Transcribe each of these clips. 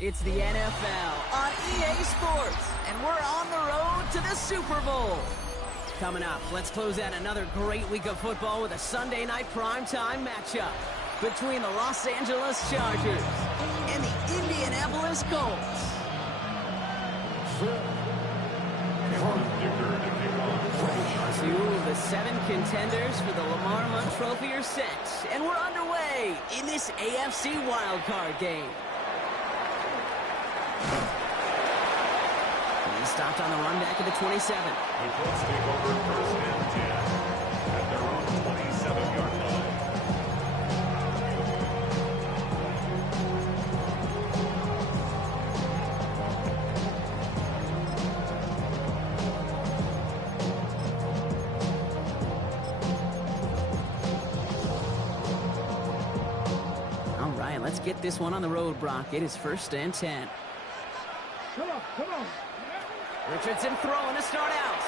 It's the NFL on EA Sports, and we're on the road to the Super Bowl. Coming up, let's close out another great week of football with a Sunday night primetime matchup between the Los Angeles Chargers and the Indianapolis Colts. Two of the 7 contenders for the Lamar Hunt Trophy are set, and we're underway in this AFC wildcard game. He stopped on the run back at the 27. The Colts take over first and 10 at their own 27-yard line. All right, let's get this one on the road, Brock. It is first and 10. Come on. Richardson throwing to start out.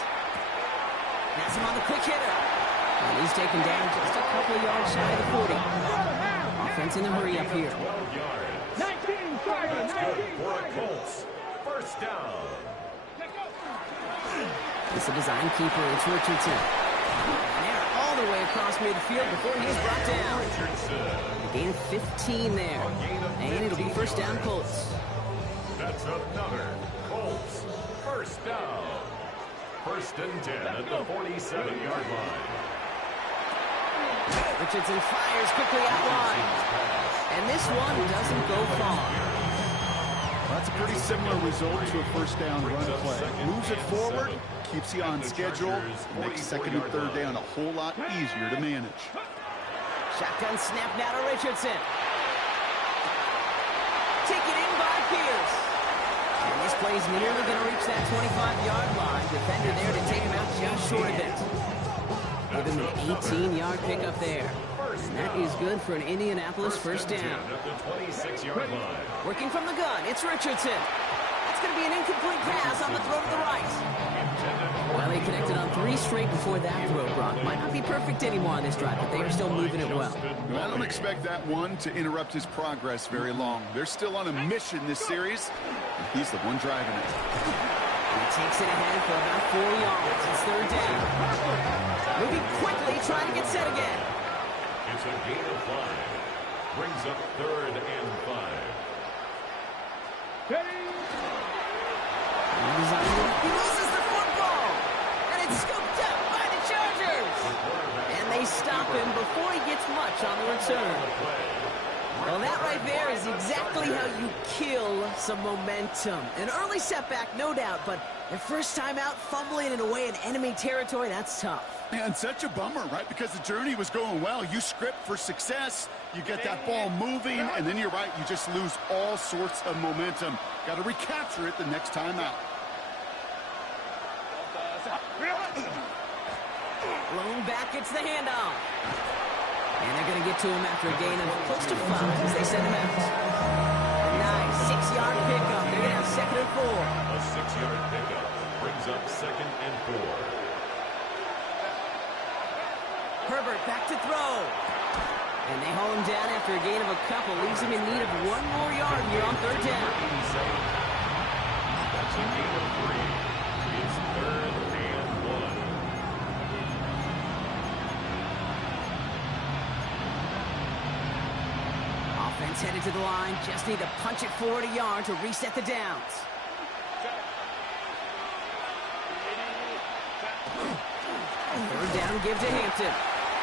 That's him on the quick hitter. And he's taken down just a couple of yards shy of the 40. Offense in a hurry up here. 12 yards. 19, That's good for the Colts. First down. It's a design keeper. It's Richardson. And they're all the way across midfield before he's brought down. Richardson. A gain of 15 there. And it'll be first down Colts. That's another Colts. First down. First and 10 at the 47-yard line. Richardson fires quickly out wide. And this one doesn't go far. That's a pretty similar result to a first down run play. Moves it forward, keeps you on schedule, makes second and third down a whole lot easier to manage. Shotgun snap now to Richardson. Taken in by Pierce. And this play's nearly going to reach that 25-yard line. Defender there to take him out just short of it. Give him an 18-yard pickup there. And that is good for an Indianapolis first down. At the 26-yard line. Working from the gun, it's Richardson. That's going to be an incomplete pass on the throw to the right. Well, they connected on 3 straight before that throw, Brock. Might not be perfect anymore on this drive, but they are still moving it well. I don't expect that one to interrupt his progress very long. They're still on a mission this series. He's the one driving it. He takes it ahead for about 4 yards. It's third down. Moving quickly, trying to get set again. It's a gain of 5. Brings up third and 5. He loses the football. And it's scooped up by the Chargers. And they stop him before he gets much on the return. Well, that right there is exactly how you kill some momentum. An early setback, no doubt, but their first time out, fumbling it away in enemy territory, that's tough. And such a bummer, right? Because the journey was going well. You script for success, you get that ball moving, and then you're right, you just lose all sorts of momentum. Got to recapture it the next time out. Blown back, it's the handoff. And they're going to get to him after a gain of close to 5 as they send him out. A nice 6-yard pickup. They're going to have second and 4. A 6-yard pickup brings up second and 4. Herbert back to throw. And they haul him down after a gain of a couple. Leaves him in need of 1 more yard here on third down. That's a gain of 3. It's third and 1. Offense headed to the line. Just need to punch it forward a yard to reset the downs. Third down give to Hampton.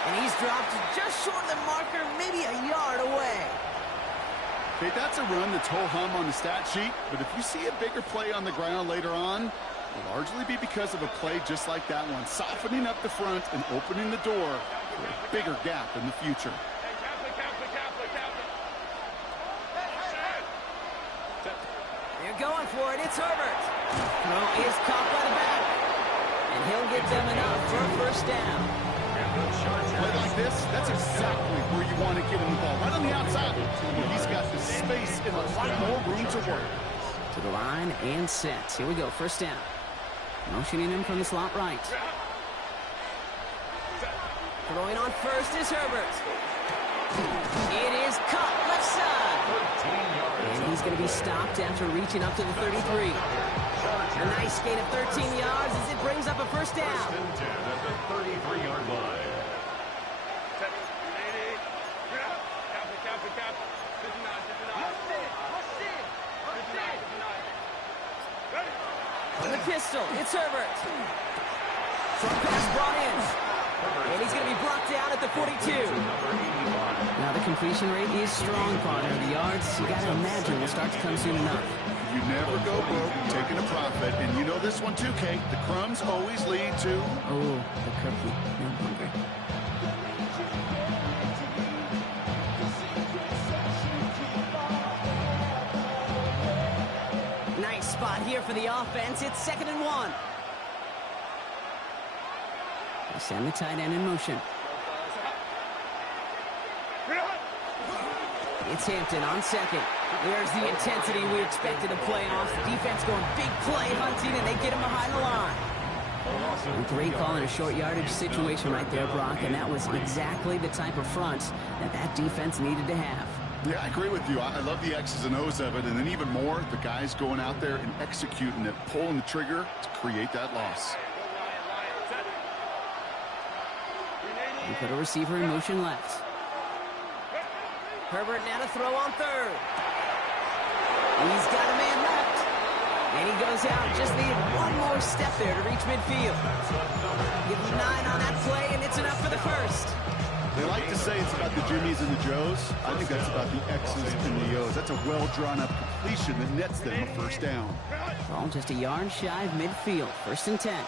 And he's dropped just short of the marker, maybe a yard away. Okay, that's a run that's ho-hum on the stat sheet, but if you see a bigger play on the ground later on, it'll largely be because of a play just like that one, softening up the front and opening the door for a bigger gap in the future. They're going for it. It's Herbert. Throw is caught by the back. And he'll get them enough for a first down. Play like this, that's exactly where you want to get him the ball. Right on the outside. He's got the space and a lot more room to work. To the line and set. Here we go. First down. Motioning him from the slot right. Throwing on first is Herbert. It is caught left side. And he's going to be stopped after reaching up to the 33. A nice gain of 13 yards as it brings up a first down. First and 10 at the 33-yard line. On the pistol, it's Herbert. Short pass brought in. And he's going to be brought down at the 42. Now the completion rate is strong, partner. The yards, you got to imagine, will start to come soon enough. You never go broke taking a profit, and you know this one too, Kate. The crumbs always lead to... Oh, the cookie. No hungry. Nice spot here for the offense. It's 2nd and 1. They send the tight end in motion. It's Hampton on 2nd. There's the intensity we expected to play off. Defense going big play hunting, and they get him behind the line. A great call in a short yardage situation right there, Brock, and that was exactly the type of front that defense needed to have. Yeah, I agree with you. I love the X's and O's of it, and then even more, the guys going out there and executing it, pulling the trigger to create that loss. We put a receiver in motion left. Herbert now to throw on 3rd. He's got a man left. And he goes out. Just needed one more step there to reach midfield. Give him 9 on that play, and it's enough for the first. They like to say it's about the Jimmies and the Joes. I think that's about the X's and the O's. That's a well-drawn-up completion that nets them a first down. Ball just a yard shy of midfield. 1st and 10.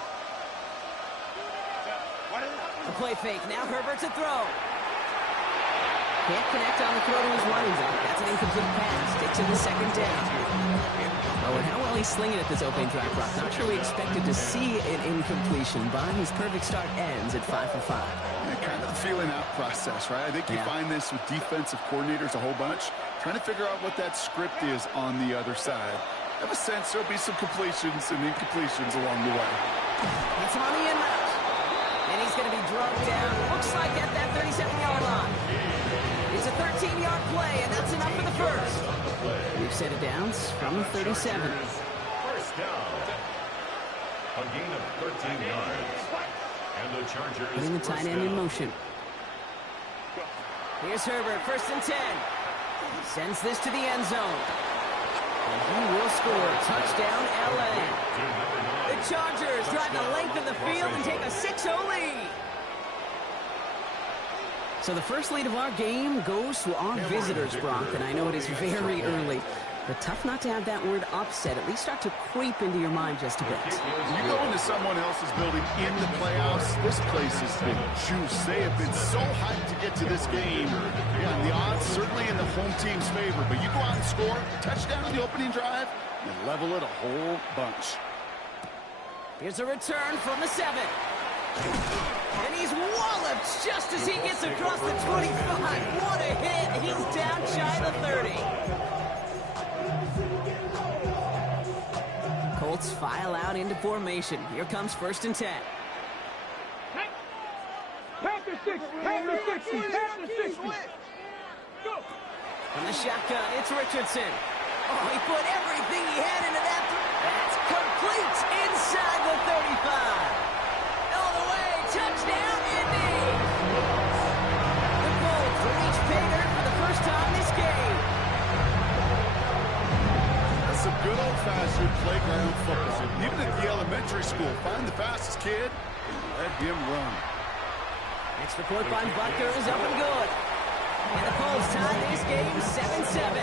A play fake. Now Herbert to throw. Can't connect on the throw to his running back. That's an incomplete pass. Takes him to 2nd down. Oh, and how well he's slinging at this opening drive, Brock. Not sure we expected to see an incompletion, but his perfect start ends at 5 for 5. Yeah, kind of a feeling out process, right? I think you find this with defensive coordinators a whole bunch, trying to figure out what that script is on the other side. I have a sense there'll be some completions and incompletions along the way. It's on the in route. And he's going to be drugged down. Looks like at that 37-yard line. It's a 13-yard play, and that's enough for the first. We've set it down from the 37. First down. A gain of 13 yards. And the Chargers putting the tight end in motion. Here's Herbert, 1st and 10. He sends this to the end zone. And he will score. Touchdown, L.A. The Chargers drive the length of the field and take a 6-0 lead. So the first lead of our game goes to our visitors, Brock, and I know it is very early, but tough not to have that word upset at least start to creep into your mind just a bit. You go into someone else's building in the playoffs, this place has been juice. They have been so hyped to get to this game. Yeah, and the odds certainly in the home team's favor, but you go out and score, touchdown on the opening drive, you level it a whole bunch. Here's a return from the 7. And he's walloped just as he gets across the 25. What a hit. He's down shy of the 30. Colts file out into formation. Here comes 1st and 10. Panther 60, Panther 60, Panther 60. Go. From the shotgun, it's Richardson. Oh, he put everything he had into that. That's complete inside the 35. All the way, touchdown, Indy! The Colts reach pay dirt for the first time this game. That's some good old-fashioned playground football. Even at the elementary school, find the fastest kid and let him run. Next report by Butker is up and good. And the Colts tie this game 7-7.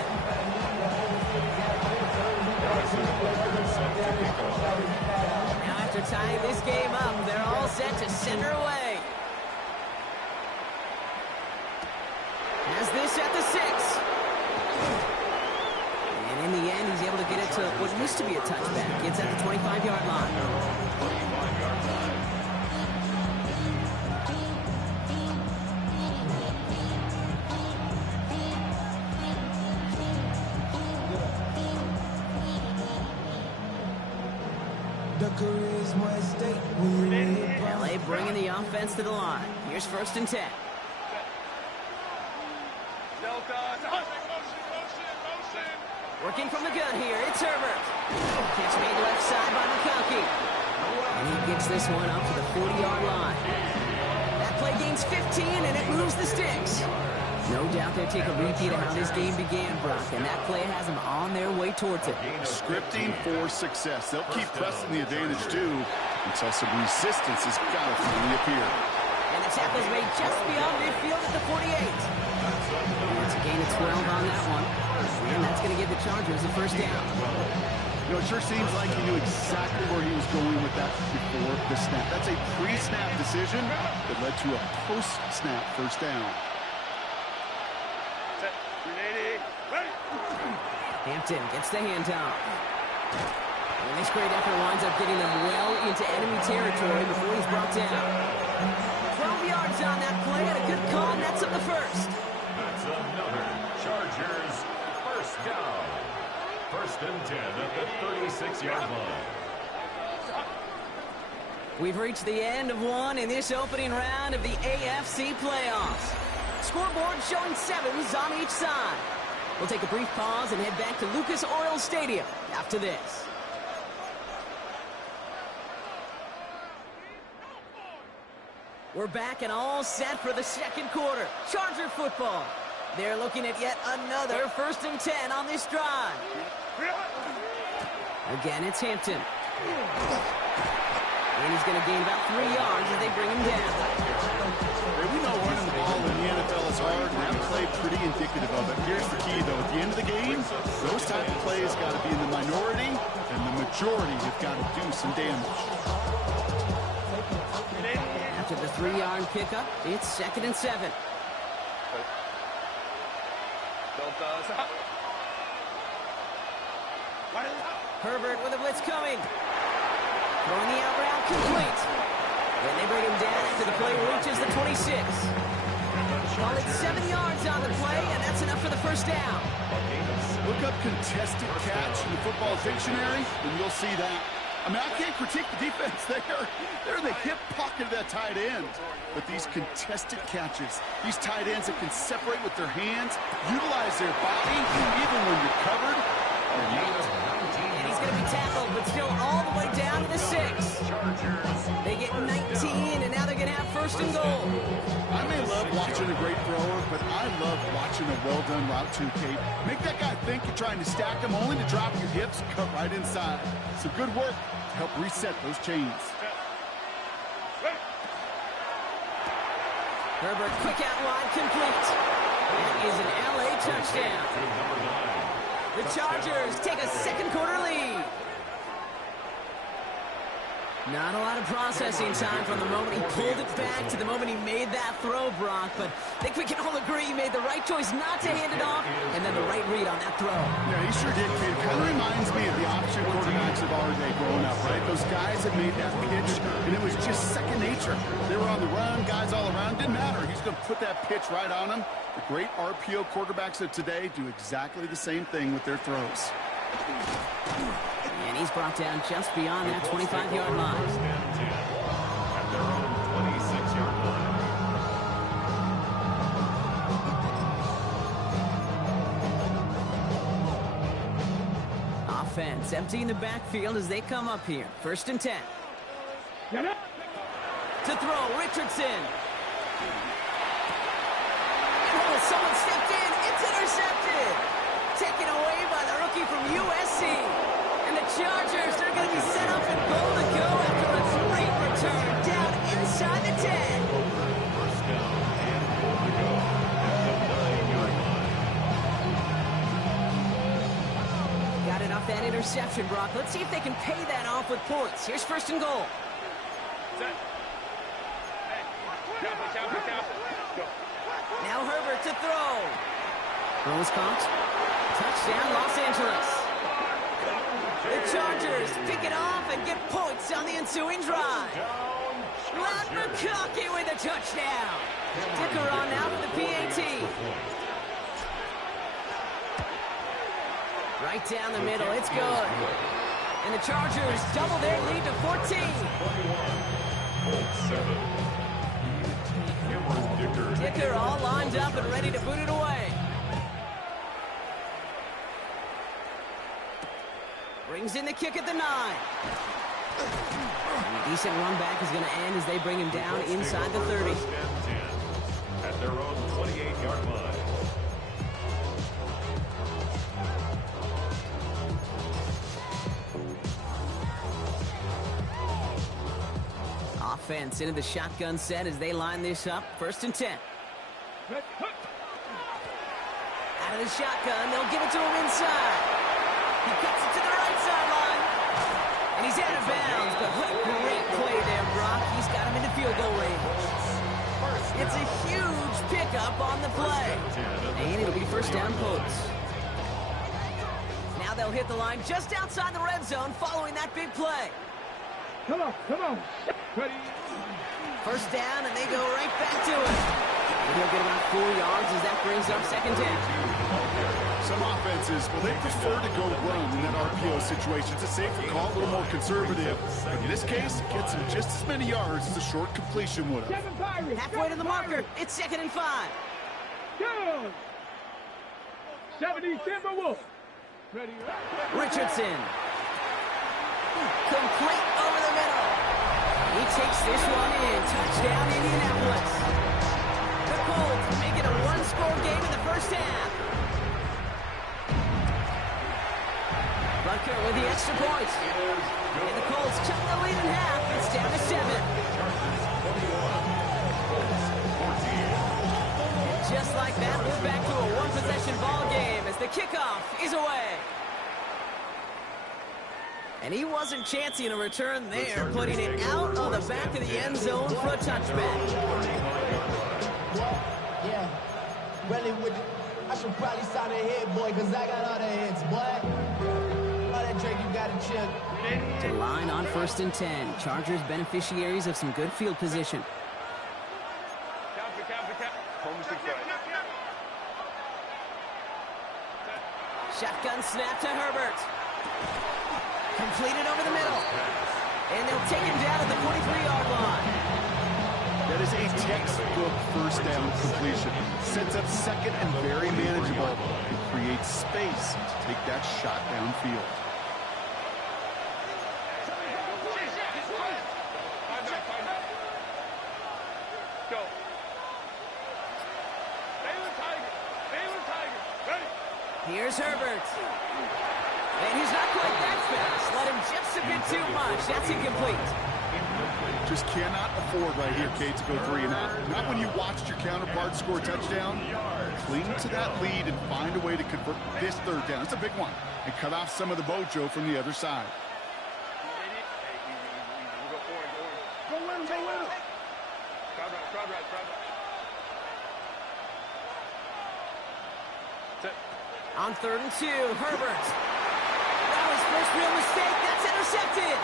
Now after tying this game up, they're all set to send her away. Has this at the 6. And in the end, he's able to get it to what used to be a touchback. It's at the 25-yard line. LA bringing the offense to the line. Here's 1st and 10. Working from the gun here, it's Herbert. Catch made left side by McConkey. And he gets this one up to the 40-yard line. That play gains 15, and it moves the sticks. No doubt they'll take a repeat of how this game began, Brock, and that play has them on their way towards it. Scripting for success. They'll keep pressing the advantage, too, until some resistance has got to finally appear. And the tackle's made just beyond midfield at the 48. And it's a gain of 12 on that one. And that's going to give the Chargers a first down. You know, it sure seems like he knew exactly where he was going with that before the snap. That's a pre-snap decision that led to a post-snap first down. Hampton gets the handoff. And this great effort winds up getting them well into enemy territory before he's brought down. 12 yards on that play and a good call, and that's up the first. That's another Chargers first down. First and 10 at the 36-yard line. We've reached the end of one in this opening round of the AFC playoffs. Scoreboard showing 7s on each side. We'll take a brief pause and head back to Lucas Oil Stadium after this. We're back and all set for the second quarter. Charger football. They're looking at yet another first and 10 on this drive. Again, it's Hampton. And he's going to gain about 3 yards as they bring him down. We know running the ball in the NFL is hard, and that play pretty indicative of it. Here's the key, though. At the end of the game, those type of plays got to be in the minority, and the majority have got to do some damage. After the 3-yard pickup, it's 2nd and 7. Herbert with a blitz coming. Throwing the out route complete. And they bring him down after the play reaches the 26. Well, it's 7 yards on the play, and that's enough for the first down. Look up contested catch in the football dictionary, and you'll see that. I mean, I can't critique the defense there. They're in the hip pocket of that tight end. But these contested catches, these tight ends that can separate with their hands, utilize their body, even when you're covered. And he's going to be tackled, but still all the way down to the 6. They get 19, and now they're going to have first and goal. I may love watching a great thrower, but I love watching a well-done route to Kate. Make that guy think you're trying to stack him, only to drop your hips, cut right inside. So good work to help reset those chains. Herbert, quick out wide, complete. That is an LA touchdown. The Chargers take a second quarter lead. Not a lot of processing time from the moment he pulled it back to the moment he made that throw, Brock. But I think we can all agree he made the right choice not to hand it off, and then the right read on that throw. Yeah, he sure did, kid. Kind of reminds me of the option quarterbacks of our day growing up, right? Those guys that made that pitch, and it was just second nature. They were on the run, guys all around. Didn't matter. He's going to put that pitch right on them. The great RPO quarterbacks of today do exactly the same thing with their throws. And he's brought down just beyond that 25-yard line. At their own 26-yard line. Offense emptying the backfield as they come up here. First and 10. To throw, Richardson. Oh, someone stepped in. It's intercepted. Taken away by the rookie from USC. And the Chargers are going to be set up and goal to go after a great return down inside the 10. First down and goal to go at the 9-yard line. Got it off that interception, Brock. Let's see if they can pay that off with points. Here's first and goal. Now Herbert to throw. Throw is caught. Touchdown, Los Angeles. The Chargers pick it off and get points on the ensuing drive. Matt McConkey with a touchdown. Dicker on now for the PAT. Right down the middle, it's good. And the Chargers double their lead to 14. Dicker all lined up and ready to boot it away. Brings in the kick at the 9. And a decent run back is going to end as they bring him down inside the 30. First and 10 at their own 28-yard line. Offense into the shotgun set as they line this up. First and 10. Out of the shotgun, they'll give it to him inside. He cuts it to the right sideline. And he's out of bounds, but what a great play there, Brock. He's got him into field goal range. It's a huge pickup on the play. And it'll be first down Colts. Now they'll hit the line just outside the red zone following that big play. Come on, come on. Ready. First down, and they go right back to it. And he'll get about 4 yards as that brings up second down. Some offenses, well, they prefer to go run in that RPO situation. It's a safer call, a little more conservative. But in this case, it gets him just as many yards as a short completion would have. Halfway to the marker. It's 2nd and 5. Go! 70 Timberwolves. Ready. Richardson. Complete over the middle. He takes this one in. Touchdown, Indianapolis. The Colts make it a one-score game in the first half. Butker with the extra point. And the Colts cut the lead in half. It's down to 7. And just like that, we're back to a one-possession ball game as the kickoff is away. And he wasn't chancing a return there, putting it out of the back of the end zone for a touchback. Yeah, really I should probably sign a hit, boy, because I got all the hits, boy. All that Drake, you got to chill. To line on 1st and 10. Chargers beneficiaries of some good field position. Shotgun snap to Herbert. Completed over the middle. And they'll take him down at the 43-yard line. That is a textbook first down completion. Sets up second and very manageable. It creates space to take that shot downfield. Here's Herbert. And he's not quite that fast. Let him just a bit too much. That's incomplete. Just cannot afford right here, Kate, to go 3 and out. Not when you watched your counterpart score a touchdown. Cling to that lead and find a way to convert this 3rd down. It's a big one. And cut off some of the mojo from the other side. Go with him, go with him. On 3rd and 2, Herbert. That was first real mistake. That's intercepted.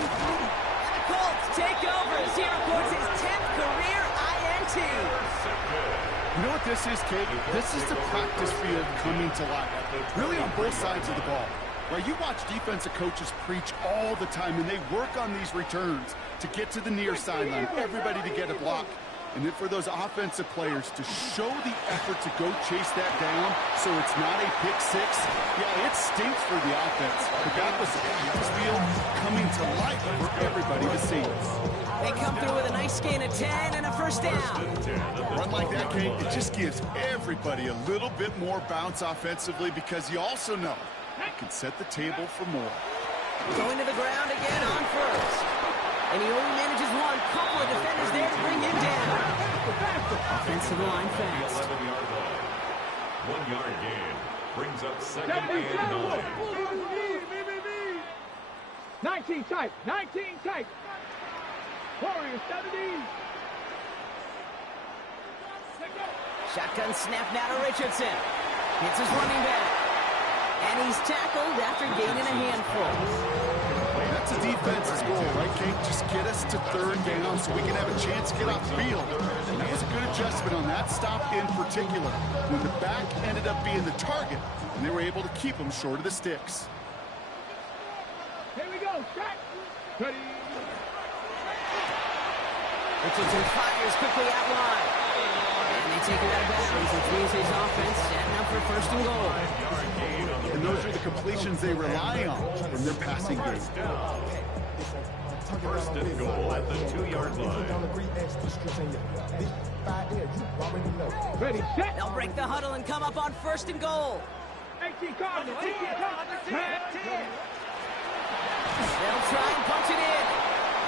And the Colts take over as he records his 10th career INT. You know what this is, Kate? This is the practice field coming to life. Really on both sides of the ball. Right, you watch defensive coaches preach all the time, and they work on these returns to get to the near sideline, everybody to get a block. And then for those offensive players to show the effort to go chase that down so it's not a pick 6, yeah, it stinks for the offense. But that was this field coming to life for everybody to see. They come through with a nice gain of 10 and a first down. A run like that, Kate, it just gives everybody a little bit more bounce offensively because you also know you can set the table for more. Going to the ground again on 1st. And he only manages one. Couple of defenders there to bring him down. Offensive line fast. 1-yard gain brings up 2nd and 9. 19 tight, 19 tight. Warriors 70. Shotgun snap now to Richardson. Hits his running back. And he's tackled after gaining a handful. That's a defense's goal, right, Kate? Just get us to 3rd down so we can have a chance to get off the field. And that was a good adjustment on that stop in particular, when the back ended up being the target, and they were able to keep him short of the sticks. Here we go, track. Ready. Richardson fires quickly out wide. And they take it out of bounds, which means his offense setting up for first and goal. And those are the completions they rely on from their passing game. First and goal at the 2-yard line. Ready, set. They'll break the huddle and come up on first and goal. 18 Cardinals. 18 Cardinals. They'll try and punch it in.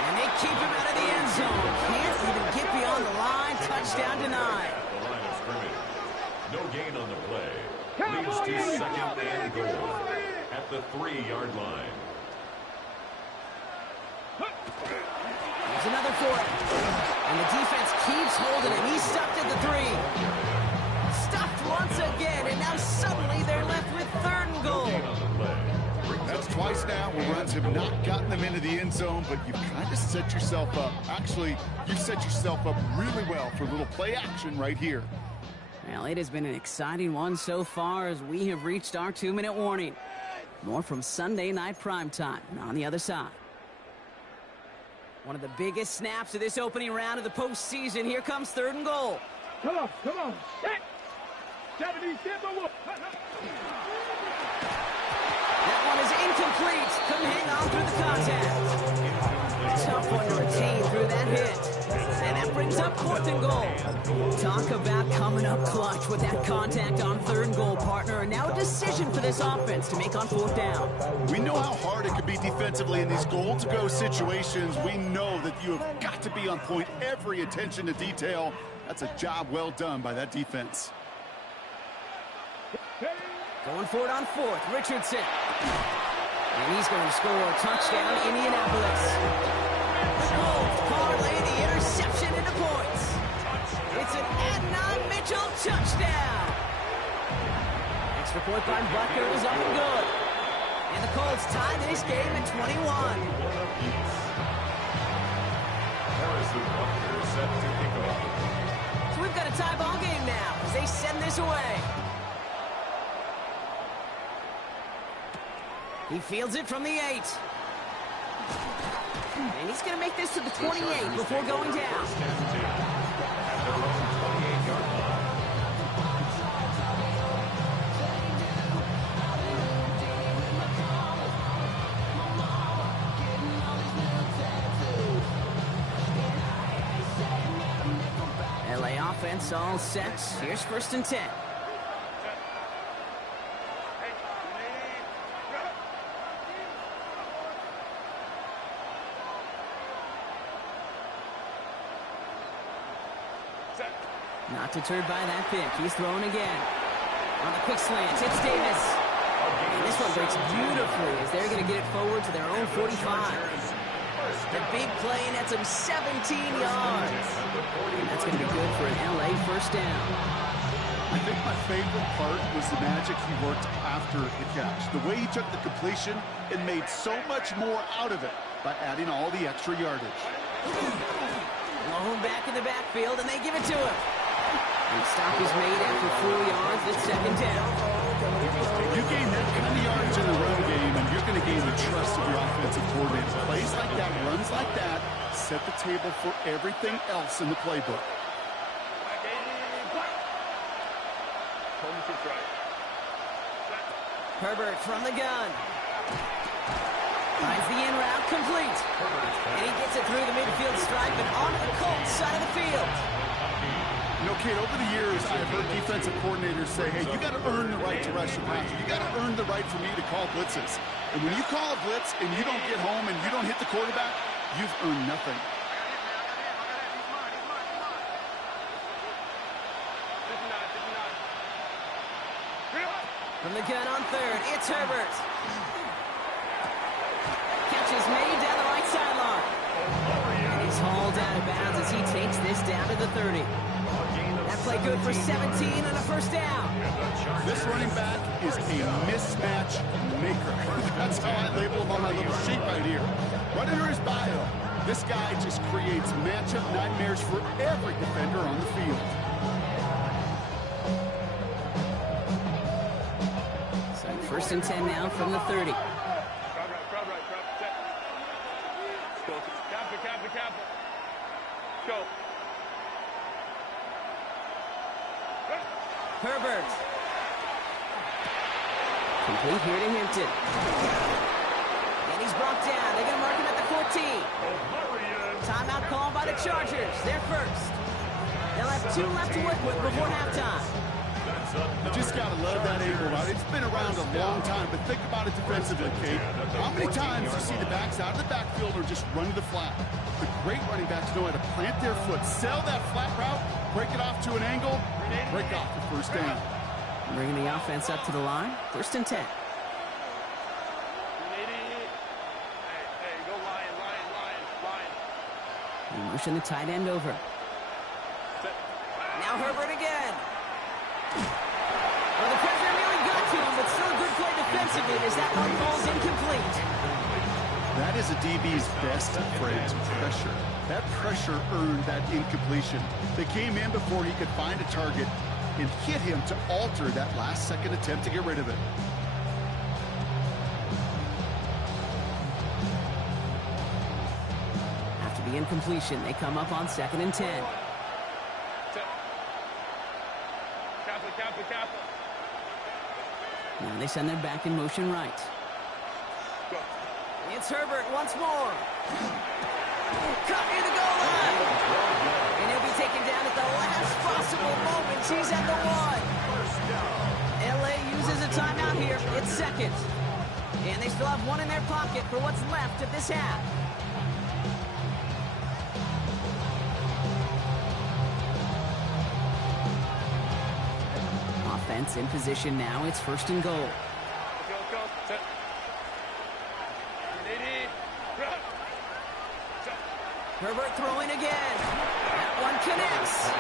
And they keep him out of the end zone. Can't even get beyond the line. Touchdown denied. The line of scrimmage. No gain on the play. Leads to second and goal at the 3-yard line. Here's another for it. And the defense keeps holding him. He's stuffed at the 3. Stuffed once again, and now suddenly they're left with third and goal. That's twice now where runs have not gotten them into the end zone, but you've kind of set yourself up. Actually, you set yourself up really well for a little play action right here. Well, it has been an exciting one so far as we have reached our 2-minute warning. More from Sunday Night Primetime on the other side. One of the biggest snaps of this opening round of the postseason. Here comes third and goal. Come on. Set. 77. That one is incomplete. Couldn't hang on through the contact. Tough one to retain through that hit. And that brings up fourth and goal. Talk about coming up clutch with that contact on third and goal, partner. And now a decision for this offense to make on fourth down. We know how hard it could be defensively in these goal-to-go situations. We know that you have got to be on point, every attention to detail. That's a job well done by that defense. Going for it on fourth, Richardson. And he's going to score a touchdown, Indianapolis. The Colts parlay the interception into points. It's an Adnan Mitchell touchdown. Extra point by Butker is up and good. And the Colts tie this game at 21. Harrison Butker set to kick off. So we've got a tie ball game now as they send this away. He fields it from the 8. And he's going to make this to the 28 before going down. LA offense all set. Here's first and 10. Not deterred by that pick. He's throwing again. On the quick slant, it's Davis. And this one breaks beautifully as they're going to get it forward to their own 45. The big play, and that's him 17 yards. And that's going to be good for an LA first down. I think my favorite part was the magic he worked after the catch. The way he took the completion and made so much more out of it by adding all the extra yardage. Malone back in the backfield, and they give it to him. And the stop is made after 4 yards. It's second down. You gain that kind of yardage in the run game, and you're going to gain the trust of your offensive coordinator. Plays like that, runs like that, set the table for everything else in the playbook. Herbert from the gun. Finds the in route complete. And he gets it through the midfield stripe and onto the Colts side of the field. You know, Kate, over the years, I've heard defensive coordinators say, hey, you got to earn the right to rush the passer. You got to earn the right for me to call blitzes. And when you call a blitz and you don't get home and you don't hit the quarterback, you've earned nothing. From the gun on third, it's Herbert. Catch is made down the right sideline. And he's hauled out of bounds as he takes this down to the 30. That play good for 17 and a first down. This running back is a mismatch maker. That's how I label him on my little sheet right here. Right under his bio, this guy just creates matchup nightmares for every defender on the field. So first and 10 now from the 30. Herbert. Complete here to Hinton. And he's brought down. They're going to mark him at the 14. Timeout called by the Chargers. They're first. They'll have 2 left to work with before halftime. You just got to love that angle route. It's been around a long time, but think about it defensively, Kate. How many times you see the backs out of the backfield or just run to the flat? The great running backs know how to plant their foot, sell that flat route, break it off to an angle, and break off the first down. Bringing the offense up to the line. 1st and 10. Hey, go Lion. We motion the tight end over. Now Herbert again. Well, the pressure nearly got to him, but still a good play defensively as that one falls incomplete. That is a DB's best phrase, pressure. That pressure earned that incompletion. They came in before he could find a target and hit him to alter that last-second attempt to get rid of it. After the incompletion, they come up on 2nd and 10. Now they send their back in motion right. It's Herbert once more. Cut near the goal line. And he'll be taken down at the last possible moment. He's at the 1. LA uses a timeout here. It's 2nd. And they still have 1 in their pocket for what's left of this half. Offense in position now. It's 1st and goal. Herbert throwing again. That one connects.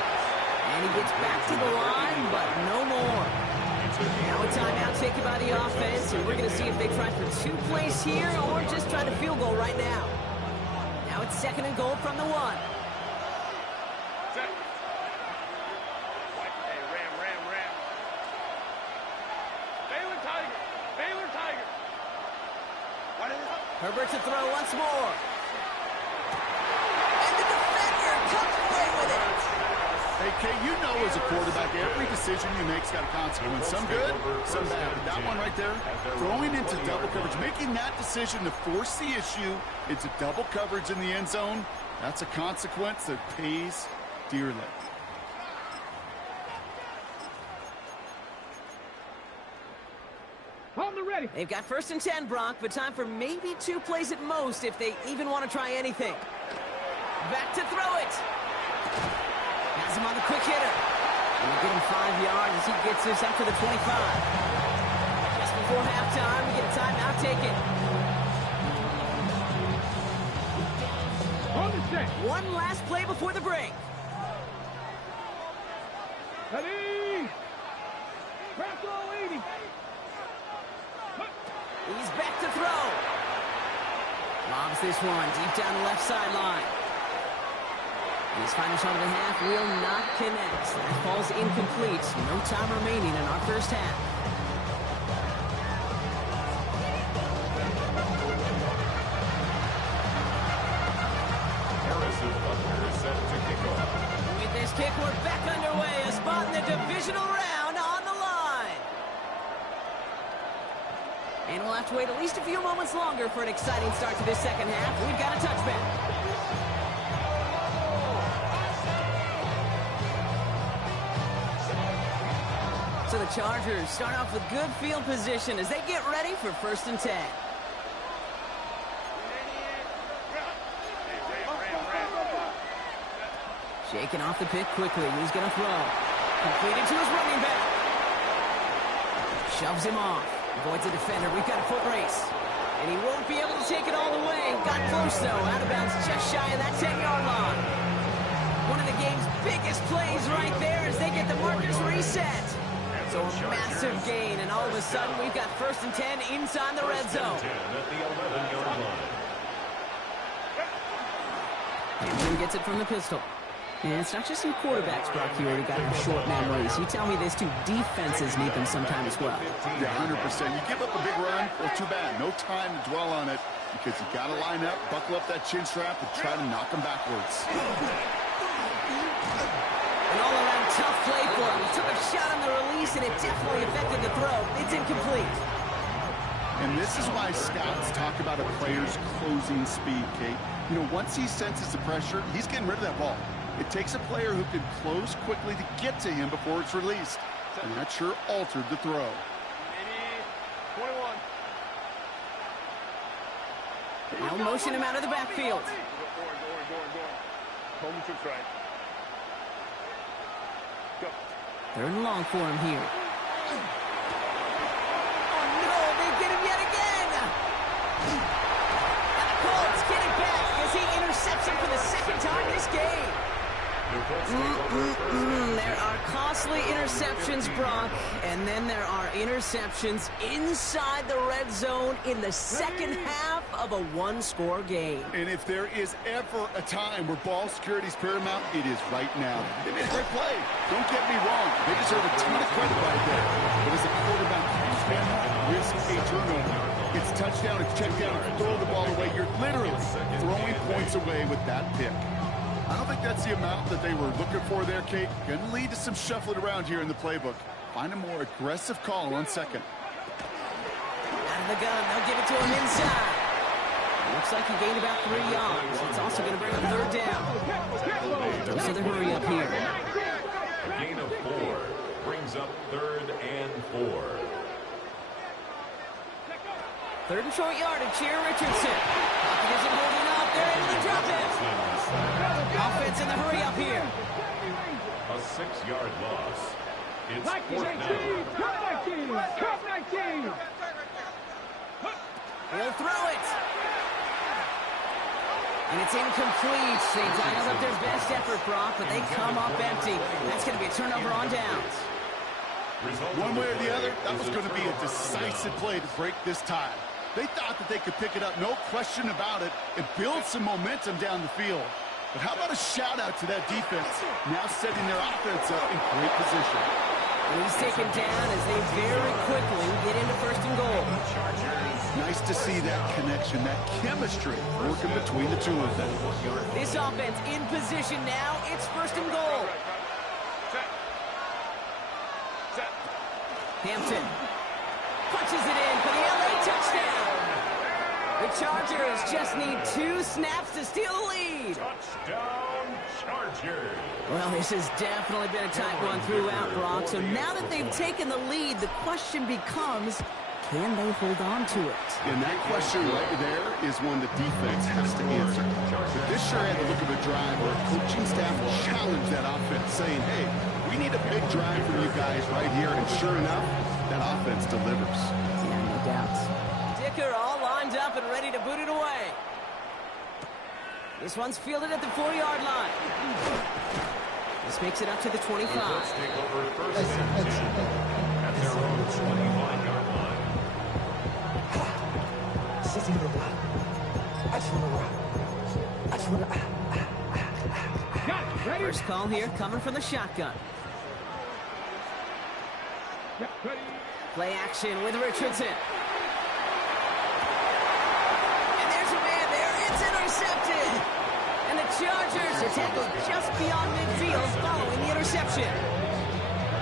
And he gets back to the line, but no more. Now a timeout taken by the offense, and we're going to see if they try for 2 plays here or just try to field goal right now. Now it's 2nd and goal from the 1. Herbert to throw once more. And the defender comes away with it. Hey, Kay, you know as a quarterback, every decision you make's got a consequence. Some good, some bad. But that one right there, throwing into double coverage, making that decision to force the issue into double coverage in the end zone, that's a consequence that pays dearly. On the ready. They've got 1st and 10, Brock, but time for maybe 2 plays at most if they even want to try anything. Back to throw it. Has him on the quick hitter. And we get him 5 yards as he gets us up to the 25. Just before halftime, we get a timeout taken. On the set. 1 last play before the break. Ready. Crack all 80. He's back to throw. Lobs this one deep down the left sideline. His final shot of the half will not connect. That falls incomplete. No time remaining in our first half. With this kick, we're back underway. A spot in the divisional round on the line. And we'll have to wait at least a few moments longer for an exciting start to this second half. We've got a touchback. So the Chargers start off with good field position as they get ready for 1st and 10. Shaking off the pick quickly. He's going to throw. Completed to his running back. Shoves him off. Avoids a defender. We've got a foot race. And he won't be able to take it all the way. Got close, though. Out of bounds just shy of that 10-yard line. One of the game's biggest plays right there as they get the markers reset. So a massive gain, and all of a sudden we've got 1st and 10 inside the red zone. Hampton gets it from the pistol. And it's not just some quarterbacks, Brock, here who got short memories. You tell me these 2 defenses need them sometime as well. Yeah, 100%. You give up a big run, well, too bad. No time to dwell on it because you got to line up, buckle up that chin strap, and try to knock them backwards. An all-around tough play for him. He took a shot on the release, and it definitely affected the throw. It's incomplete. And this is why scouts talk about a player's closing speed, Kate. You know, once he senses the pressure, he's getting rid of that ball. It takes a player who can close quickly to get to him before it's released. And that sure altered the throw. 21. Now motion him out of the backfield. Home trips right. Go. Third and long for him here. Oh, no, they get him yet again. And the Colts get it back as he intercepts him for the second time this game. There are costly interceptions, Brock, and then there are interceptions inside the red zone in the second half of a one-score game. And if there is ever a time where ball security is paramount, it is right now. They made a great play. Don't get me wrong. They deserve a ton of credit right there. But as a quarterback, you cannot risk a turnover. It's touchdown, it's check down, it's throw the ball away. You're literally throwing points away with that pick. I don't think that's the amount that they were looking for there, Kate. Going to lead to some shuffling around here in the playbook. Find a more aggressive call on second. Out of the gun, they'll give it to him inside. Looks like he gained about 3 yards. It's also going to bring him third down. So the hurry up here. A gain of 4 brings up 3rd and 4. Third and short yardage here, Richardson. Pocket isn't holding up. They're able to drop it. Offense in the hurry up here. A 6-yard loss. It's 4th 19, down. cut 19, cut 19. He'll throw it. And it's incomplete. They dialed up their best effort, Brock, but they come up empty. That's going to be a turnover on downs. One way or the other, that was going to be a decisive play to break this tie. They thought that they could pick it up, no question about it, and build some momentum down the field. But how about a shout-out to that defense, now setting their offense up in great position. And he's taken down as they very quickly get into first and goal. Nice to see that connection, that chemistry working between the two of them. This offense in position now. It's first and goal. Hampton punches it in for the LA touchdown. The Chargers just need 2 snaps to steal the lead. Touchdown, Chargers. Well, this has definitely been a tight one throughout, Brock. So now that they've taken the lead, the question becomes, can they hold on to it? And that question right there is one the defense has to answer. But this sure had the look of a drive where a coaching staff challenged that offense, saying, hey, we need a big drive from you guys right here. And sure enough, that offense delivers. Yeah, no doubt. Dicker all lined up and ready to boot it away. This one's fielded at the 4-yard line. This makes it up to the 25. The Colts take over 1st and 10 at their own 25-yard line. First call here coming from the shotgun. Play action with Richardson. And there's a man there. It's intercepted. And the Chargers are tackled just beyond midfield following the interception.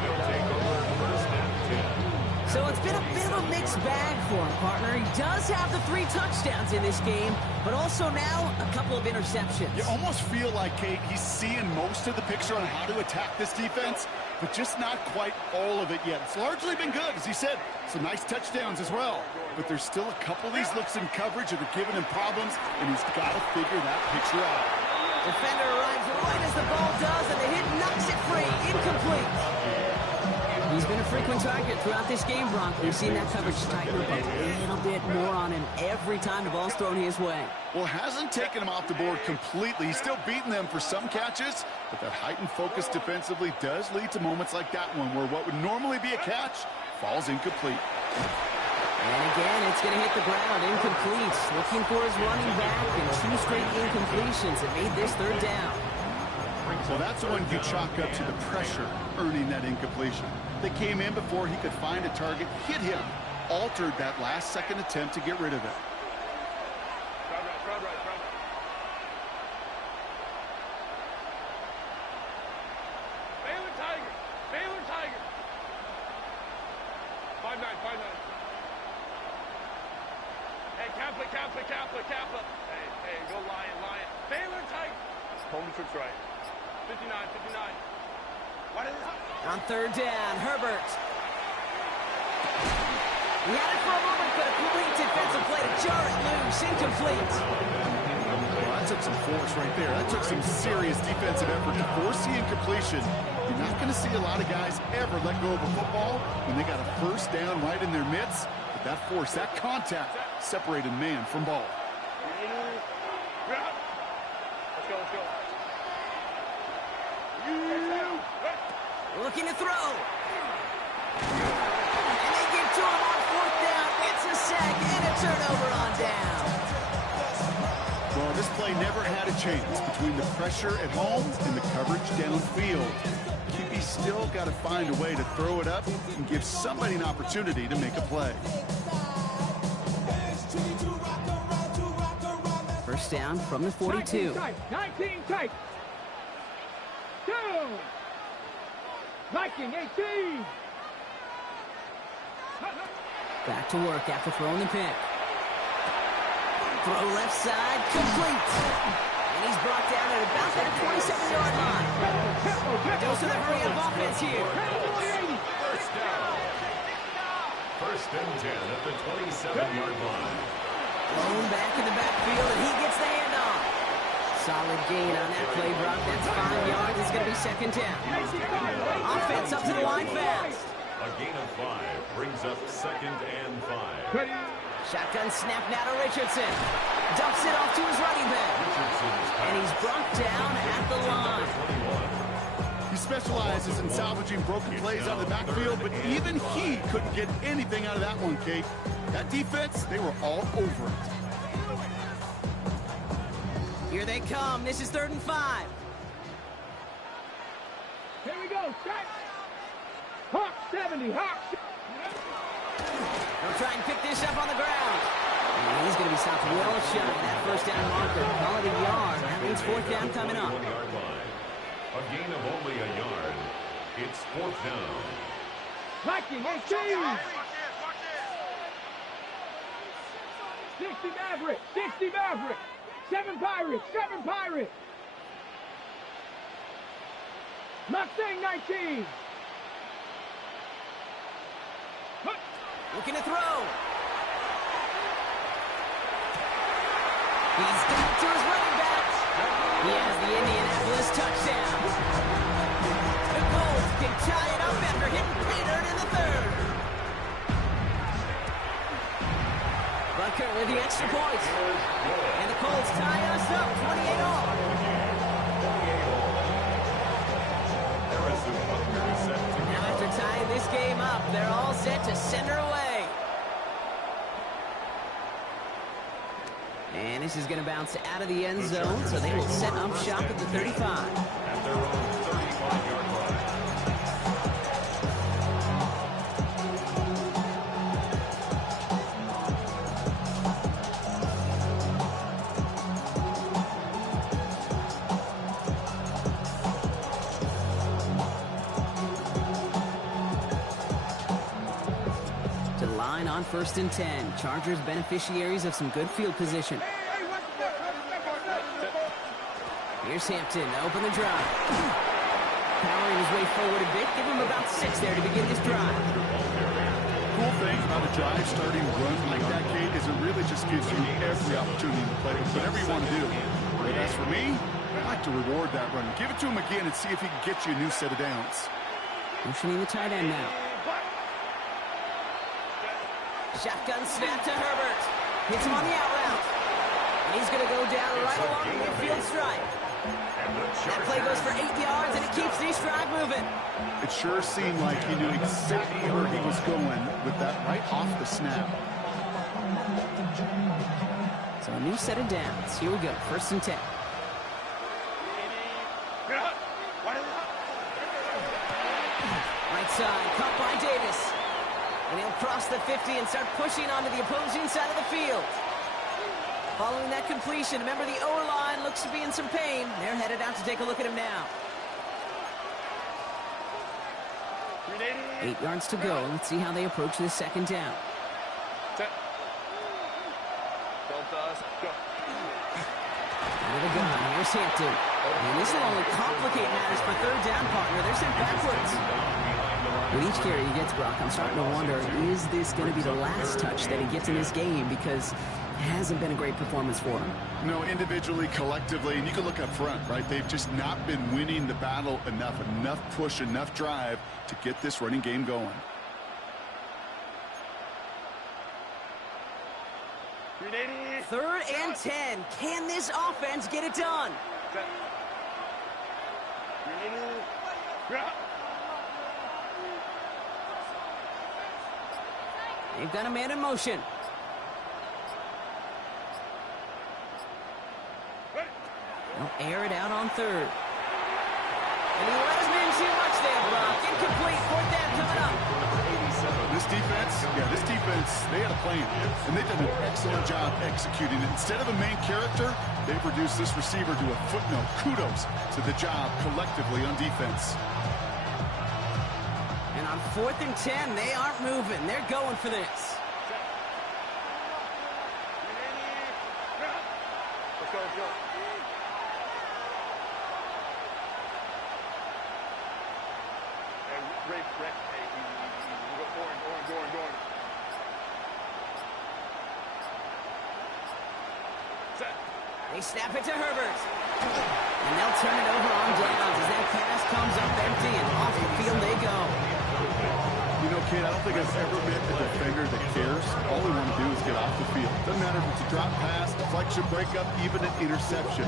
They'll take over 1st and 10. So it's been a bit of a mixed bag for him, partner. He does have the 3 touchdowns in this game, but also now a couple of interceptions. You almost feel like, Kate, he's seeing most of the picture on how to attack this defense, but just not quite all of it yet. It's largely been good, as he said. Some nice touchdowns as well. But there's still a couple of these looks in coverage that are giving him problems, and he's got to figure that picture out. Defender arrives right as the ball does, and the hit knocks it free. Incomplete. He's been a frequent target throughout this game, Brock. We've seen that coverage tighten up a little bit more on him every time the ball's thrown his way. Well, hasn't taken him off the board completely. He's still beating them for some catches, but that heightened focus defensively does lead to moments like that one where what would normally be a catch falls incomplete. And again, it's going to hit the ground, incomplete. Looking for his running back, and 2 straight incompletions that made this third down. So that's when you chalk up to the pressure earning that incompletion. They came in before he could find a target, hit him, altered that last-second attempt to get rid of it. Right. 2nd Hey, Kappa. Hey, go Lion. Baylor tight. Home trick's right. 59. What is it? On third down, Herbert. He had it for a moment, but a complete defensive play to jar it loose. Incomplete. Well, that took some force right there. That took some serious defensive effort to force the incompletion. You're not going to see a lot of guys ever let go of a football when they got a first down right in their midst. But that force, that contact, separated man from ball. Let's go. Looking to throw. And they get to him on fourth down. It's a sack and a turnover on down. Well, this play never had a chance between the pressure at home and the coverage downfield. QB still got to find a way to throw it up and give somebody an opportunity to make a play. First down from the 42. 19 tight. 2. Viking 18. Back to work after throwing the pick. Throw left side, complete. And he's brought down at about that 27-yard line. Dose of the hurry-up offense here. First down. First and 10 at the 27-yard line. Thrown back in the backfield, and he gets the handoff. Solid gain on that play, Brock. That's 5 yards. It's going to be second down. Offense up to the line fast. A gain of 5 brings up second and 5. Shotgun snap now to Richardson. Dumps it off to his running back. And he's brought down at the line. He specializes in salvaging broken plays out of the backfield, but even he couldn't get anything out of that one, Kate. That defense, they were all over it. Here they come. This is 3rd and 5. Here we go. Strike. Hawk 70. Hawk. They'll try and pick this up on the ground. And he's going to be stopped well shy of that first down marker. Call it a yard. That means fourth down coming up. A gain of only a yard. It's fourth down. Viking 18. 60 Maverick. 7 Pirates. Mustang 19. Looking to throw. He's got to his running backs. He has the Indianapolis touchdown. The Colts can tie it up after hitting pay dirt in the 3rd. Bucker with the extra point. And the Colts tie us up 28-all. Now after tying this game up, they're all set to send her away. And this is going to bounce out of the end zone, so they will set up shop at the 35. At their own 35-yard line. To the line on 1st and 10. Chargers beneficiaries of some good field position. Here's Hampton to open the drive. Powering his way forward a bit. Give him about 6 there to begin this drive. Cool thing about a drive starting run like that, Kate, is it really just gives you every opportunity to play whatever you want to do. But as for me, I like to reward that run. Give it to him again and see if he can get you a new set of downs. Motioning the tight end now. Shotgun snap to Herbert. Hits him on the out route. And he's going to go down right along the midfield stripe. That play goes for 8 yards, and it keeps the stride moving. It sure seemed like he knew exactly where he was going with that right off the snap. So a new set of downs. Here we go. 1st and 10. Right side, caught by Davis. And he'll cross the 50 and start pushing onto the opposing side of the field. Following that completion, remember the O-line looks to be in some pain. They're headed out to take a look at him now. 8 yards to go. Let's see how they approach this second down. Set. Go to us. Go. Out of the gun. Here's Hampton. And this will only complicate matters for third down, partner. They're sent backwards. With each carry he gets, Brock, I'm starting to wonder, is this going to be the last touch that he gets in this game? Because it hasn't been a great performance for him. No, individually, collectively, and you can look up front, right? They've just not been winning the battle enough push, enough drive to get this running game going. Third and 10. Can this offense get it done? They've got a man in motion. They'll air it out on third. And he let his man too much there, Brock. Incomplete. Fourth down coming up. This defense, they had a plan, and they've done an excellent job executing it. Instead of a main character, they've reduced this receiver to a footnote. Kudos to the job collectively on defense. And on 4th and 10, they aren't moving. They're going for this. Let's go, let's go. Hey, Rick, hey, we go Orange. Set. They snap it to Herbert. And they'll turn it over on downs as that pass comes up empty, and off the field they go. You know, kid, I don't think I've ever met a defender that cares. All they want to do is get off the field. Doesn't matter if it's a drop pass, deflection, breakup, even an interception.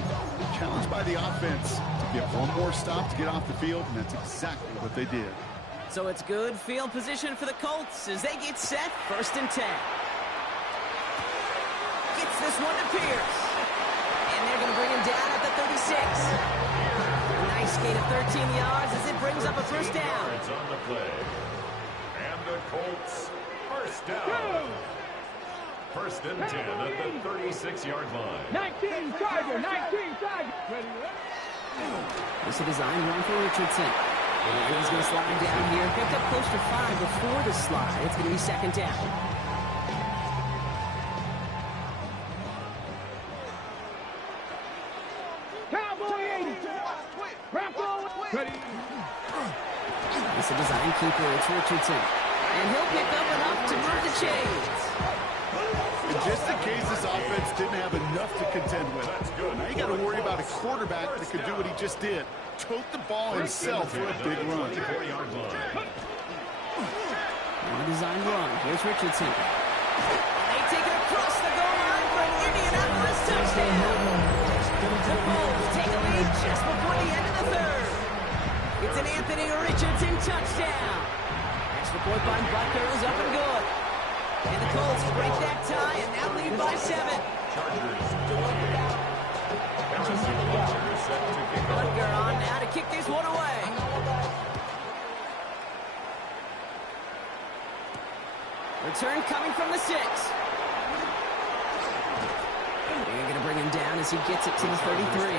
Challenged by the offense to get one more stop to get off the field, and that's exactly what they did. So it's good field position for the Colts as they get set. 1st and 10. Gets this one to Pierce. And they're going to bring him down at the 36. A nice gain of 13 yards as it brings up a first down. It's on the play. And the Colts, first down. 1st and 10 at the 36-yard line. 19 Tiger. Ready? It's a design run for Richardson. And he's going to slide down here. Picked up close to 5 before the slide. It's going to be second down. Cowboy 80. Ready? It's a design keeper. It's Richardson. And he'll pick up enough to move the chains. And just in case this offense didn't have enough to contend with, now you got to worry about a quarterback that could do what he just did. Tote the ball himself for a big run. On a design run. Here's Richardson. They take it across the goal line for an Indianapolis touchdown. The Bulls take a lead just before the end of the third. It's an Anthony Richardson touchdown. Extra point by Butker is up and good. And the Colts break that tie and now lead by 7. Butker on now to kick this one away. Return coming from the 6. They're going to bring him down as he gets it to the 33.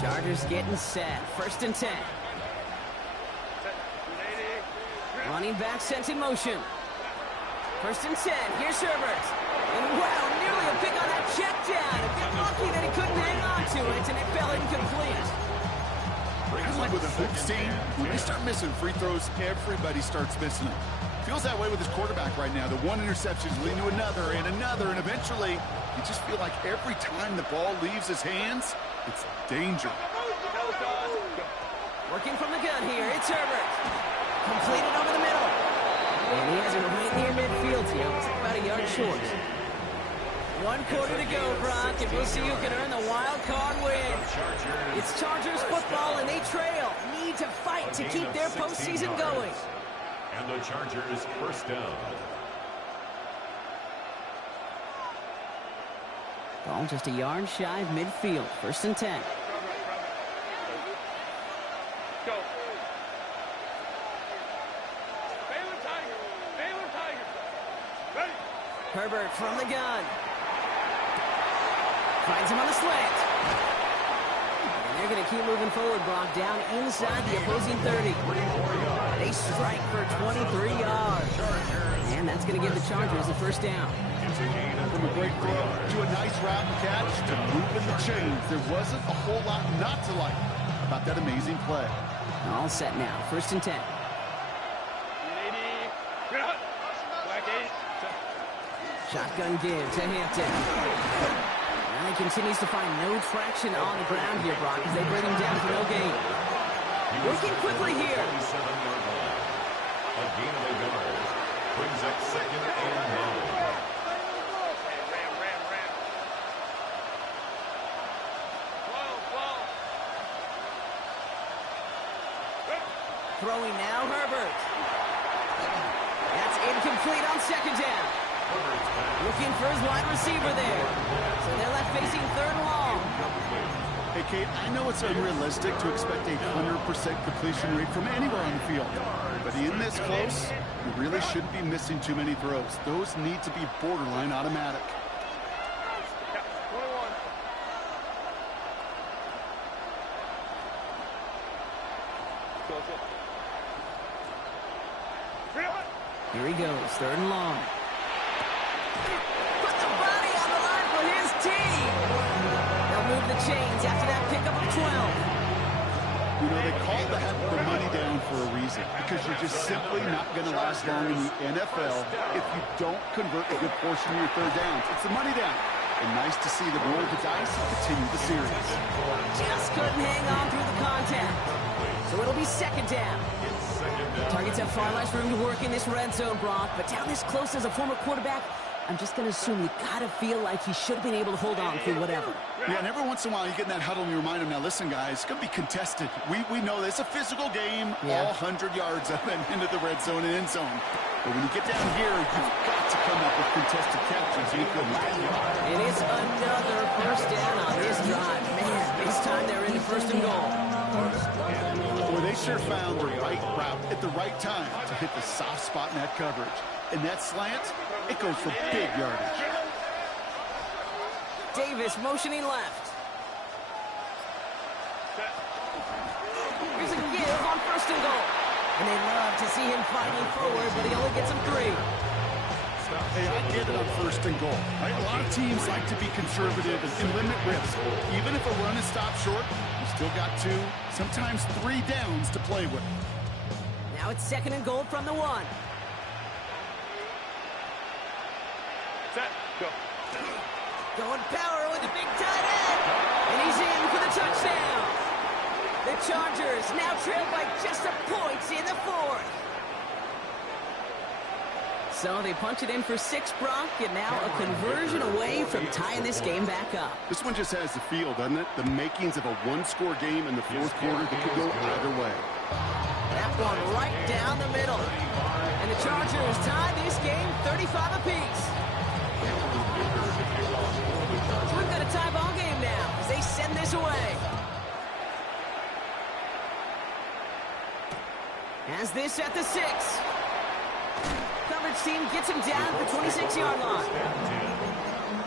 Chargers getting set. 1st and 10. Running back sent in motion. 1st and 10. Here's Herbert. And wow, nearly a pick on that check down. A bit lucky that he couldn't hang on to it, and it fell incomplete. With a big team, when they start missing free throws, everybody starts missing them. Feels that way with his quarterback right now. The one interception is leading to another, and eventually you just feel like every time the ball leaves his hands, it's danger. Working from the gun here, it's Herbert. Completed over the middle. And he has it right near midfield here. Looks like about a yard short. 1 quarter to go, Brock, and we'll see who can earn the wild card win. It's Chargers football, and they trail. Need to fight to keep their postseason going. And the Chargers first down. Ball just a yard shy of midfield. 1st and 10. Go. Baylor Tiger. Ready? Herbert from the gun. Finds him on the slant. And they're going to keep moving forward, Brock, down inside the opposing 30. They strike for 23 yards. And that's going to give the Chargers the first down. From a great throw to a nice route and catch to moving the chains. There wasn't a whole lot not to like about that amazing play. All set now. 1st and 10. Shotgun give to Hampton. And he continues to find no traction on the ground here, Brock, as they bring him down for no gain. Working quickly here. A gain of a yard. Brings up 2nd and 9. Throwing now, Herbert. That's incomplete on 2nd down. Looking for his wide receiver there. So they're left facing 3rd and long. Hey, Kate, I know it's unrealistic to expect a 100% completion rate from anywhere on the field. But in this close, you really shouldn't be missing too many throws. Those need to be borderline automatic. Here he goes, 3rd and long. Put the body on the line for his team. They'll move the chains after that pickup of 12. You know, they call that the money down for a reason, because you're just simply not going to last long in the NFL if you don't convert a good portion of your 3rd downs. It's the money down. And nice to see them roll the dice and continue the series. Just couldn't hang on through the contact. So it'll be 2nd down. Targets have far less room to work in this red zone, Brock, but down this close as a former quarterback, I'm just going to assume you got to feel like he should have been able to hold on through whatever. Yeah, and every once in a while you get in that huddle and you remind him, now listen, guys, it's going to be contested. We know this. It's a physical game, all 100 yards up and into the red zone and end zone. But when you get down here, you've got to come up with contested catches. And it's another 1st down on this drive. Man, this time they're in the 1st and goal. Well, they sure found the right route at the right time to hit the soft spot in that coverage. And that slant, it goes for big yardage. Davis motioning left. Here's a give on 1st and goal. And they love to see him fighting forward, but he only gets him 3. Hey, I get it on 1st and goal. Right? A lot of teams like to be conservative and limit risk. Even if a run is stopped short, you still got 2, sometimes 3 downs to play with. Now it's 2nd and goal from the 1. Set, go. Going power with the big tight end. And he's in for the touchdown. The Chargers now trail by just a point in the 4th. So they punch it in for 6, Brock, and now a conversion away from tying this game back up. This one just has the feel, doesn't it? The makings of a 1-score game in the 4th quarter that could go either way. That one right down the middle. And the Chargers tie this game 35 apiece. So we've got a tie ball game now as they send this away. As this at the 6. Coverage team gets him down at the 26-yard line.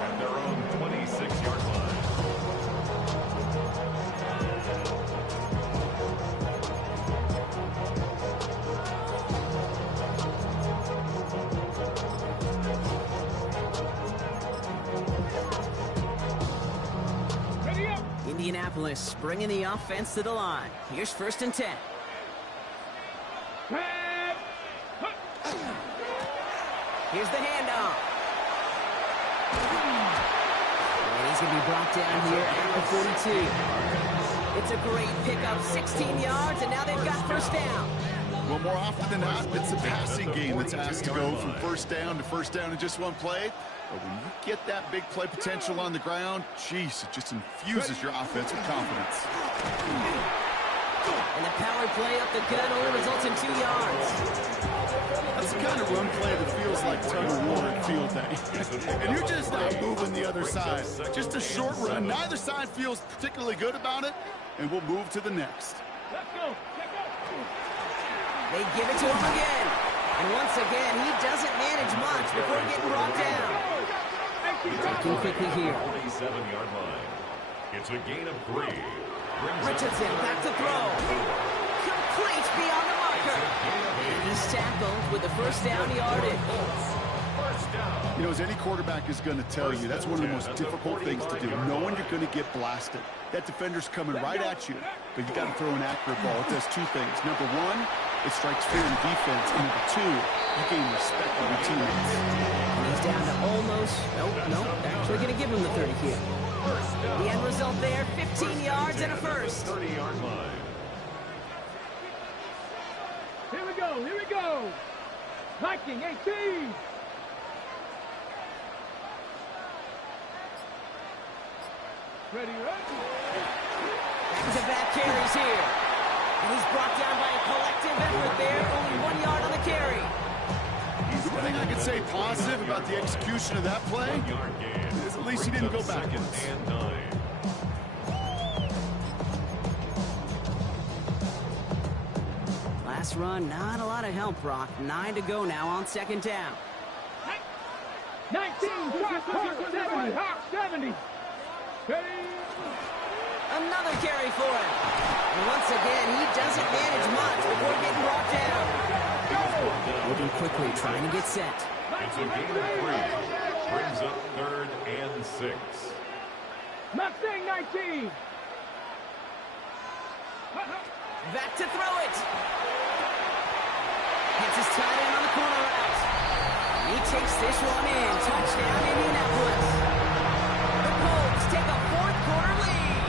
At their own 26-yard line. Indianapolis bringing the offense to the line. Here's 1st and 10. Here's the handoff. And he's going to be brought down here at the 42. It's a great pickup, 16 yards, and now they've got 1st down. Well, more often than not, it's the passing game that's asked to go from 1st down to 1st down in just one play. But when you get that big play potential on the ground, geez, it just infuses your offense with confidence. And the power play up the gut only results in 2 yards. That's the kind of run play that feels like tug of war at field day. And you're just not moving the other side. Just a short run. Neither side feels particularly good about it, and we'll move to the next. They give it to him again. And once again, he doesn't manage much before getting brought down. Looking quickly here. 47-yard line. It's a gain of 3. Richardson back to throw. Complete beyond the marker. And he's tackled with the first down yardage. You know, as any quarterback is going to tell you, that's one of the most difficult things to do, knowing you're going to get blasted. That defender's coming right at you, but you got to throw an accurate ball. It does two things. Number one, it strikes fear in defense. And number two, you gain respect from your teammates. And he's down to almost, nope, actually going to give him the 30 here. The end result there, 15 yards and a first. 30-yard line. Here we go. Viking 18. Ready. Back-to-back carries here. And he's brought down by a collective effort there. Only 1 yard on the carry. The one thing I could say positive about the execution of that play is at least he didn't go backwards. Last run, not a lot of help, Brock. 9 to go now on second down. 19, 70, Hawk 70. Ready. Another carry for him. And once again, he doesn't manage much before getting brought down. Moving quickly, trying to get set. It's a gain of 3. Brings up 3rd and 6. Mustang 19. Back to throw it. Gets his tight end on the corner route. And he takes this one in. Touchdown, Indianapolis. The Colts take a fourth-quarter lead.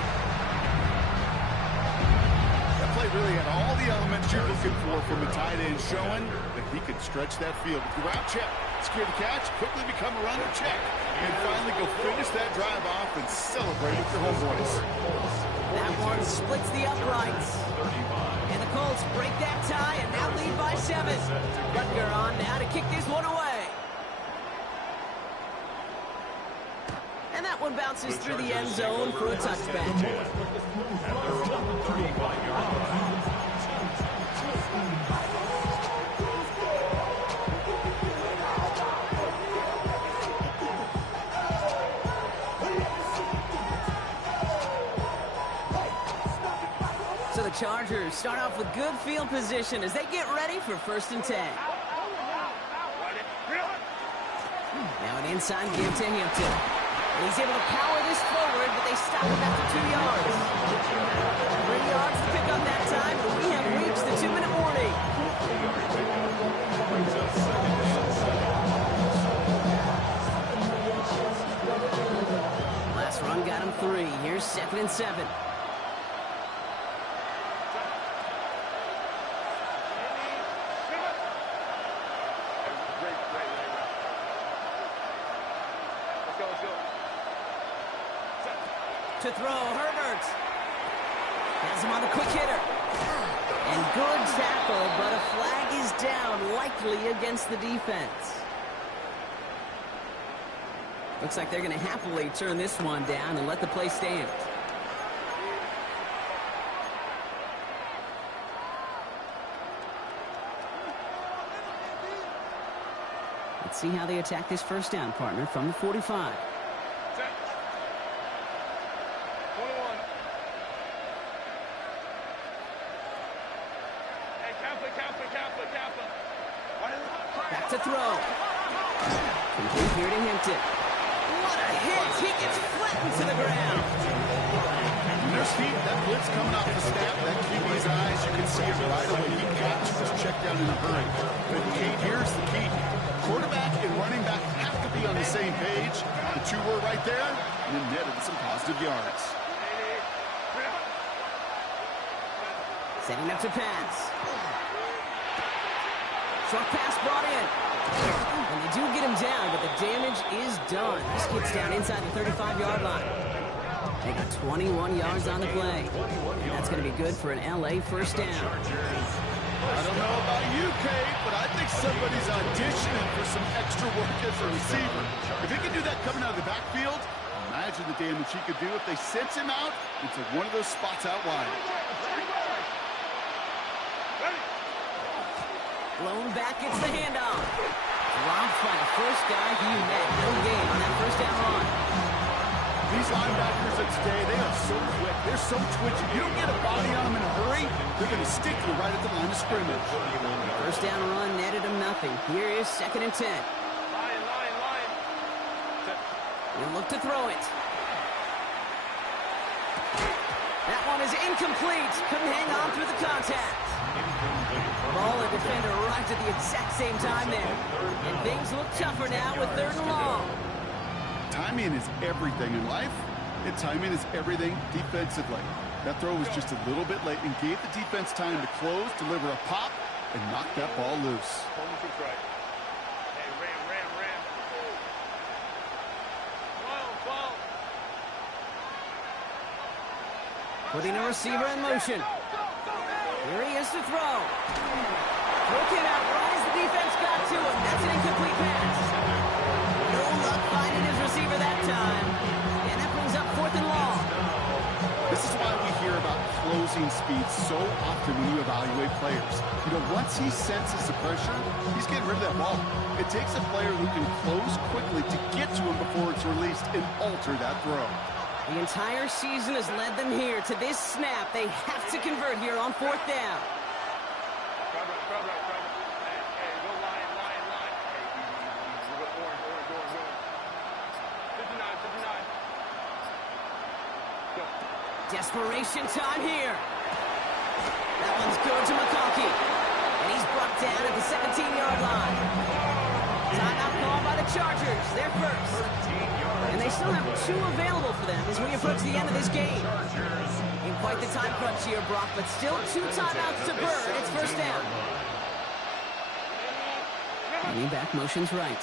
That play really had all the elements you're looking for from a tight end, showing that he could stretch that field. With the route check, secure the catch, quickly become a runner check, and finally go finish that drive off and celebrate with your homeboys. That one splits the uprights. And the Colts break that tie and now lead by 7. Butker on now to kick this one away. And that one bounces through the end zone for a touchback. At their own 35-yard line. So the Chargers start off with good field position as they get ready for 1st and 10. Now an inside give to Hampton. And he's able to power this forward, but they stop him after 2 yards. 3 yards to pick up that time, but we have reached the 2-minute warning. Last run got him 3. Here's 2nd and 7. To throw, Herbert. Has him on the quick hitter. And good tackle, but a flag is down, likely against the defense. Looks like they're going to happily turn this one down and let the play stand. Let's see how they attack this first down, partner, from the 45. Back to throw. Complete here to Hampton. What a hit! He gets flattened to the ground. And there's feet. That blitz coming off the snap. That QB's eyes, you can see it right away. He got to just check down in a hurry. But Kate, here's the key. Quarterback and running back have to be on the same page. The two were right there, and then netted some positive yards. Setting up to pass. Short pass brought in. And they do get him down, but the damage is done. This kid's down inside the 35-yard line. They got 21 yards on the play. And that's going to be good for an LA first down. I don't know about you, Kate, but I think somebody's auditioning for some extra work as a receiver. If he can do that coming out of the backfield, imagine the damage he could do if they sense him out into one of those spots out wide. Blown back, gets the handoff. Dropped by the first guy he met. No gain on that first down run. These linebackers of today, they are so quick. They're so twitchy. You don't get a body on them in a hurry, they're going to stick you right at the line of scrimmage. First down run netted him nothing. Here is 2nd and 10. Lion. He'll look to throw it. That one is incomplete. Couldn't hang on through the contact. Ball and defender arrived at the exact same time there. And things look tougher now with 3rd and long. Timing is everything in life, and timing is everything defensively. That throw was just a little bit late and gave the defense time to close, deliver a pop, and knock that ball loose. Coleman tricks right. Hey, ram. Ball. Putting a receiver in motion. Here he is to throw. Broken out right as the defense got to him. That's an incomplete pass. No luck finding his receiver that time. And that brings up 4th and long. This is why we hear about closing speed so often when you evaluate players. You know, once he senses the pressure, he's getting rid of that ball. It takes a player who can close quickly to get to him before it's released and alter that throw. The entire season has led them here to this snap. They have to convert here on 4th down. Crowd right. Hey, go Lion. Hey, we go orange. 59. Go. Desperation time here. That one's good to McConkey. And he's brought down at the 17-yard line. Timeout called by the Chargers. They're first. And they still have 2 available for them as we approach the end of this game. In quite the time crunch here, Brock, but still 2 timeouts to burn. It's first down. Running back motions right.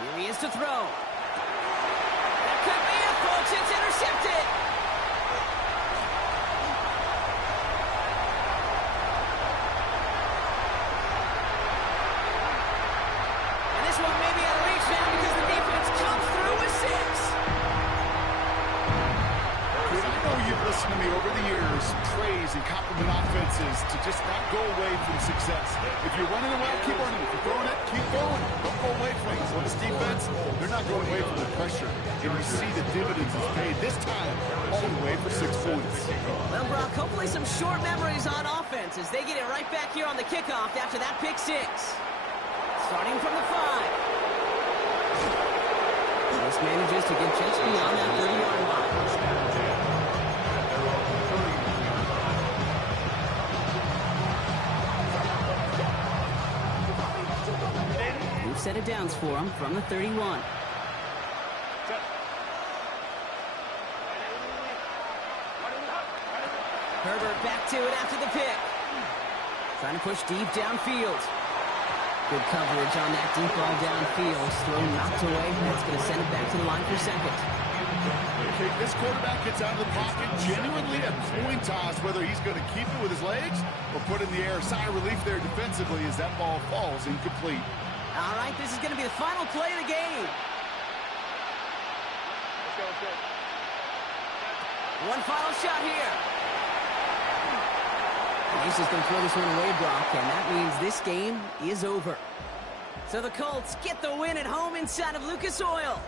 Here he is to throw. That could be it, folks. It's intercepted. And this one may be out of reach now because the defense comes through with 6. I know you've listened to me over the years praise and compliment offenses to just not go away from success. If you're running away, keep running. If you're throwing it, keep going. Don't go away from it. So this defense, they're not going away from the pressure. And you see the dividends is paid this time all the way for 6 points. Well, Brock, hopefully some short memories on offense as they get it right back here on the kickoff after that pick 6. Starting from the 5. This manages to get just beyond that 30-yard line. We've set it downs for him from the 31. Herbert back to it after the pick. Trying to push deep downfield. Good coverage on that deep ball downfield. Throw knocked away. That's going to send it back to the line for 2nd. Okay, this quarterback gets out of the pocket genuinely a coin toss whether he's going to keep it with his legs or put in the air. Sigh of relief there defensively as that ball falls incomplete. All right, this is going to be the final play of the game. Let's go. One final shot here. He's just going to throw this one away, Brock, and that means this game is over. So the Colts get the win at home inside of Lucas Oil.